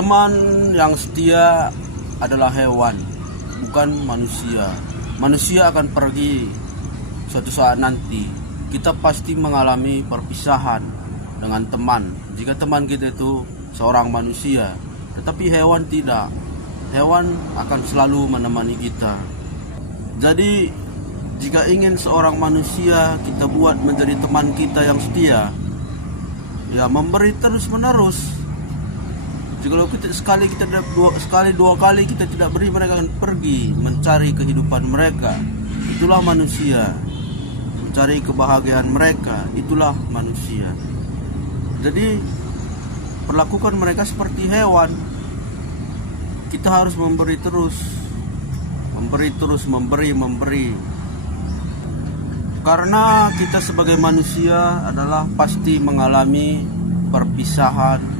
Teman yang setia adalah hewan, bukan manusia. Manusia akan pergi suatu saat nanti. Kita pasti mengalami perpisahan dengan teman. Jika teman kita itu seorang manusia, tetapi hewan tidak. Hewan akan selalu menemani kita. Jadi, jika ingin seorang manusia kita buat menjadi teman kita yang setia, ya memberi terus menerus. Jika sekali dua kali kita tidak beri, mereka akan pergi mencari kehidupan mereka. Itulah manusia. Mencari kebahagiaan mereka, itulah manusia. Jadi perlakukan mereka seperti hewan. Kita harus memberi terus, memberi. Karena kita sebagai manusia adalah pasti mengalami perpisahan,